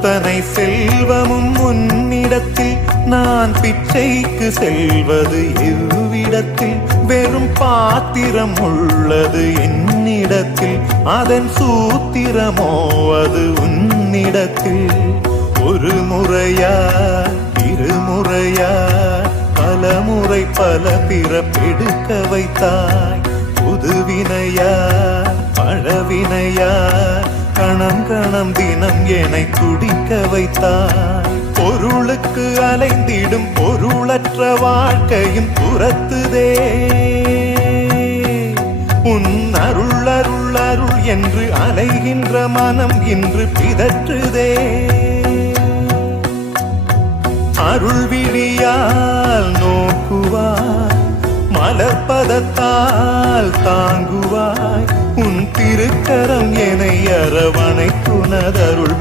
அத்தனை செல்வமும் உன்னிடத்தில் நான் பிச்சைக்கு செல்வது எவ்விடத்தில் வெறும் பாத்திரம் உள்ளது என்னிடத்தில் அதன் சூத்திரமோ அது உன்னிடத்தில் ஒரு முறையா இருமுறையா பல முறை பல பிறப்பெடுக்க வைத்தாய் புதுவினையா பழவினையா கணம் கணம் தினம் என்னை துடிக்க வைத்தாய் பொருளுக்கு அலைந்திடும் பொருளற்ற வாழ்க்கையும் துரத்துதே உன் அருள் அருள் அருள் என்று அலைகின்ற மனம் இன்று பிதற்றுதே அருள் விழியால் நோக்குவாய் மலர்பதத்தால் தாங்குவாய் உன் திருக்கரம் என்னை அரவணைத்துனதருள்